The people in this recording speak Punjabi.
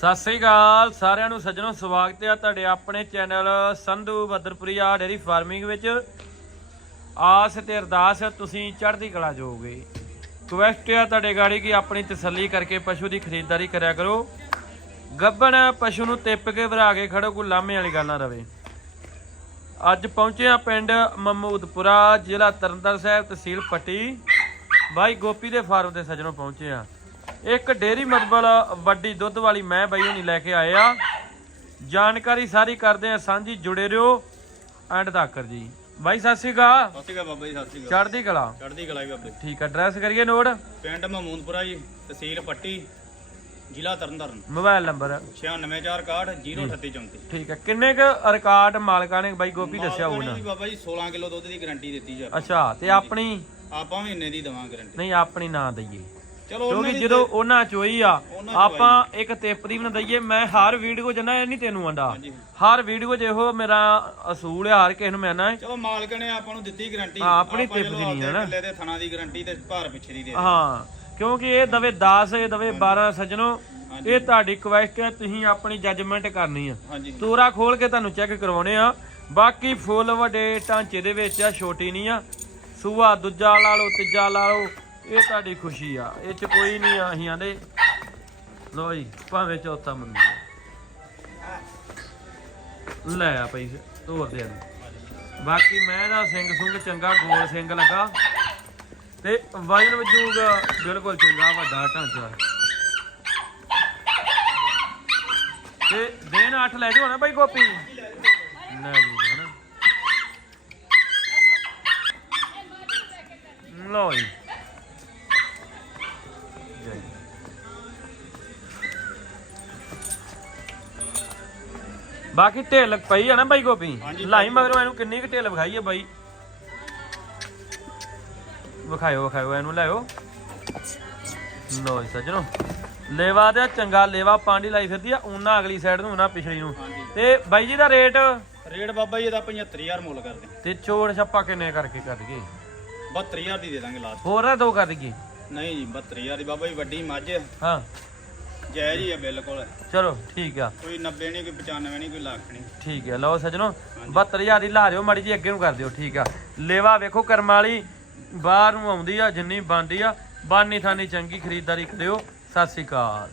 ਸਤਿ ਸ੍ਰੀ ਅਕਾਲ, ਸਾਰਿਆਂ ਨੂੰ ਸੱਜਣੋ ਸਵਾਗਤ ਹੈ ਤੁਹਾਡੇ ਆਪਣੇ channel Sandhu Badarpuria dairy farming ਵਿੱਚ। ਆਸ ਤੇ ਅਰਦਾਸ, ਤੁਸੀਂ ਚੜ੍ਹਦੀ ਕਲਾ ਜਾਓਗੇ ਰਿਕਵੈਸਟ ਹੈ ਤੁਹਾਡੇ ਗਾੜੀ ਕਿ ਆਪਣੀ ਤਸੱਲੀ ਕਰਕੇ ਪਸ਼ੂ ਦੀ ਖਰੀਦਦਾਰੀ ਕਰਿਆ ਕਰੋ। ਗੱਬਣ ਪਸ਼ੂ ਨੂੰ ਟਿੱਪ ਕੇ ਭਰਾ ਕੇ ਖੜੋ, ਕੋਈ ਲਾਮੇ ਵਾਲੀ ਗੱਲ ਨਾ ਰਵੇ। ਅੱਜ ਪਹੁੰਚੇ ਆ ਪਿੰਡ ਮਮੂਦਪੁਰਾ, ਜ਼ਿਲ੍ਹਾ ਤਰਨਤਾਰਨ ਸਾਹਿਬ, ਤਹਿਸੀਲ ਪੱਟੀ। ਬਾਈ ਗੋਪੀ ਦੇ ਫਾਰਮ ਤੇ ਸੱਜਣੋਂ ਪਹੁੰਚੇ ਆ ਇੱਕ ਡੇਰੀ ਮਤਬਲ ਵੱਡੀ ਦੁੱਧ ਵਾਲੀ ਮੈਂ ਬਾਈ ਹੁਣੀ ਲੈ ਕੇ ਆਏ ਆ। ਜਾਣਕਾਰੀ ਸਾਰੀ ਕਰਦੇ ਆ ਸਾਂਝੀ ਜੁੜੇ ਰਹੋ। ਐਂਡ ਤੱਕ ਜੀ। ਬਾਈ ਸਤਿ ਸ਼੍ਰੀ ਅਕਾਲ। ਸਤਿ ਸ਼੍ਰੀ ਅਕਾਲ ਬਾਬਾ ਜੀ ਸਤਿ ਸ਼੍ਰੀ ਅਕਾਲ। ਚੜ੍ਹਦੀ ਕਲਾ। ਚੜ੍ਹਦੀ ਕਲਾ ਜੀ ਬਾਬੇ ਠੀਕ ਆ ਐਡਰੈਸ ਕਰੀਏ ਨੋਟ। ਪਿੰਡ ਮਮੂਨਪੁਰਾ ਜੀ ਤਹਿਸੀਲ ਪੱਟੀ ਜ਼ਿਲ੍ਹਾ ਤਰਨਤਾਰਨ। Mobile number. 9646603834 ਠੀਕ ਆ ਕਿੰਨੇ ਕ ਰਿਕਾਰਡ ਮਾਲਕਾਂ ਨੇ ਬਾਈ ਗੋਪੀ ਦੱਸਿਆ ਹੋਣਾ? ਜੀ ਬਾਬਾ ਜੀ 16 ਕਿਲੋ ਦੁੱਧ ਦੀ ਗਾਰੰਟੀ ਦਿੱਤੀ ਜੀ। ਅੱਛਾ ਤੇ ਆਪਣੀ? ਆਪਾਂ ਮਹੀਨੇ ਦੀ ਦਵਾਂ ਗਾਰੰਟੀ ਨਹੀਂ ਆਪਣੀ ਨਾ ਦਈਏ। ਕਿਉਂਕਿ ਜਦੋਂ ਉਹਨਾਂ ਚੋਈ ਆ ਆਪਾਂ ਇੱਕ ਤਿੱਪ ਦੀ ਵੀ ਨਾ ਦਈਏ ਮੈਂ ਹਰ ਵੀਡੀਓ ਜਨਾ ਇਹ ਨਹੀਂ ਤੈਨੂੰ ਆਂਦਾ। ਹਰ ਵੀਡੀਓ 'ਚ ਇਹੋ ਮੇਰਾ ਅਸੂਲ ਹੈ ਹਰ ਕਿਸੇ ਨੂੰ ਮੈਂ ਨਾ ਚਲੋ ਮਾਲਕ ਨੇ ਆਪਾਂ ਨੂੰ ਦਿੱਤੀ ਗਾਰੰਟੀ ਹਾਂ, ਆਪਣੀ ਆਪਾਂ ਟਿਪ ਦੀ ਨਹੀਂ ਹੈ ਨਾ। ਕਿੱਲੇ ਦੇ ਥਣਾ ਦੀ ਗਾਰੰਟੀ ਤੇ ਭਾਰ ਪਿੱਛੇ ਦੀ ਦੇ ਹਾਂ ਕਿਉਂਕਿ ਇਹ ਦਵੇ 10 ਇਹ ਦਵੇ 12 ਸੱਜਣੋ ਇਹ ਤੁਹਾਡੀ ਕੁਐਸਟ ਹੈ ਤੁਸੀਂ ਆਪਣੀ ਜੱਜਮੈਂਟ ਕਰਨੀ ਆ। ਤੋਰਾ ਖੋਲ ਕੇ ਤੁਹਾਨੂੰ ਚੈੱਕ ਕਰਵਾਉਣੇ ਆ। ਬਾਕੀ ਫੁੱਲ ਵੱਡੇ ਢਾਂਚੇ ਦੇ ਵਿੱਚ ਆ ਛੋਟੀ ਨਹੀਂ ਆ। ਸੂਆ ਦੂਜਾ ਲਾ ਲਓ ਤੀਜਾ ਲਾ ਲਓ ਇਹ ਤੁਹਾਡੀ ਖੁਸ਼ੀ ਆ। ਇਹ ਚ ਕੋਈ ਨਹੀਂ ਆ, ਅਸੀਂ ਆਂਦੇ ਲੋ ਜੀ, ਭਾਵੇਂ ਚੌਥਾ ਮੰਨੀ ਲੈ ਆ ਪੈਸੇ ਤੋਰ ਦੇ ਬਾਕੀ ਮੈਂ ਦਾ ਸਿੰਘ ਸੁੰਗ ਚੰਗਾ, ਗੋਲ ਸਿੰਘ ਲੱਗਾ। ਤੇ ਵਜਨ ਵਜੂਗ ਬਿਲਕੁਲ ਚੰਗਾ, ਵੱਡਾ ਢਾਂਚਾ ਤੇ ਦਿਨ 8 ਲੈ ਜਾਓ ਨਾ ਭਾਈ ਗੋਪੀ। ਲੈ ਜੀ, ਹਨਾ। ਲਓ ਜੀ। ਬਾਕੀ ਢਿੱਲ ਪਈ ਆ ਨਾ ਬਾਈ ਗੋਪੀ? ਲਾਈ ਮਗਰੋਂ ਇਹਨੂੰ ਕਿੰਨੀ ਕੁ ਢਿੱਲ ਵਿਖਾਈ ਆ ਬਾਈ? ਵਿਖਾਇਓ ਵਿਖਾਇਓ ਇਹਨੂੰ ਲਿਆਓ ਲੋ ਸੱਜਣੋ। ਲੇਵਾ ਤੇ ਚੰਗਾ ਲੇਵਾ ਪਾਂਡੀ ਲਾਈ ਫਿਰਦੀ ਆ ਉਹਨਾਂ ਅਗਲੀ ਸਾਈਡ ਨੂੰ ਉਹਨਾਂ ਪਿਛਲੀ ਨੂੰ। ਤੇ ਬਾਈ ਜੀ ਦਾ ਰੇਟ? ਰੇਟ ਬਾਬਾ ਜੀ ਇਹਦਾ 75000 ਮੁੱਲ ਕਰਦੇ। ਤੇ ਚੋੜ ਛੱਪਾ ਕਿੰਨੇ ਕਰਕੇ ਕਰ ਦਈਏ 72000 ਦੀ ਦੇ ਦਾਂਗੇ ਲਾਸਟ ਹੋਰ ਨਾ ਦੋ ਕਰ ਦਈਏ ਨਹੀਂ ਜੀ 72000 ਦੀ ਬਾਬਾ ਜੀ ਵੱਡੀ ਮੱਝ ਹਾਂ। ਜਾਇਜ਼ ਹੀ ਆ ਬਿਲਕੁਲ। ਚਲੋ ਠੀਕ ਆ। ਕੋਈ 90 ਨਹੀਂ ਕੋਈ 95 ਨਹੀਂ ਕੋਈ ਲੱਖ ਨਹੀਂ ਠੀਕ ਹੈ ਲਓ ਸੱਜਣੋ 72000 ਦੀ ਲਾ ਦਿਓ ਮਾੜੀ ਜੀ ਅੱਗੇ ਨੂੰ ਕਰ ਦਿਓ ਠੀਕ ਆ। ਲੇਵਾ ਵੇਖੋ ਕਰਮ ਵਾਲੀ ਬਾਹਰ ਨੂੰ ਆਉਂਦੀ ਆ ਜਿੰਨੀ ਬਣਦੀ ਆ। ਬਾਨੀ ਥਾਨੀ ਚੰਗੀ ਖਰੀਦਦਾਰੀ ਕਰਿਓ। ਸਤਿ ਸ਼੍ਰੀ ਅਕਾਲ।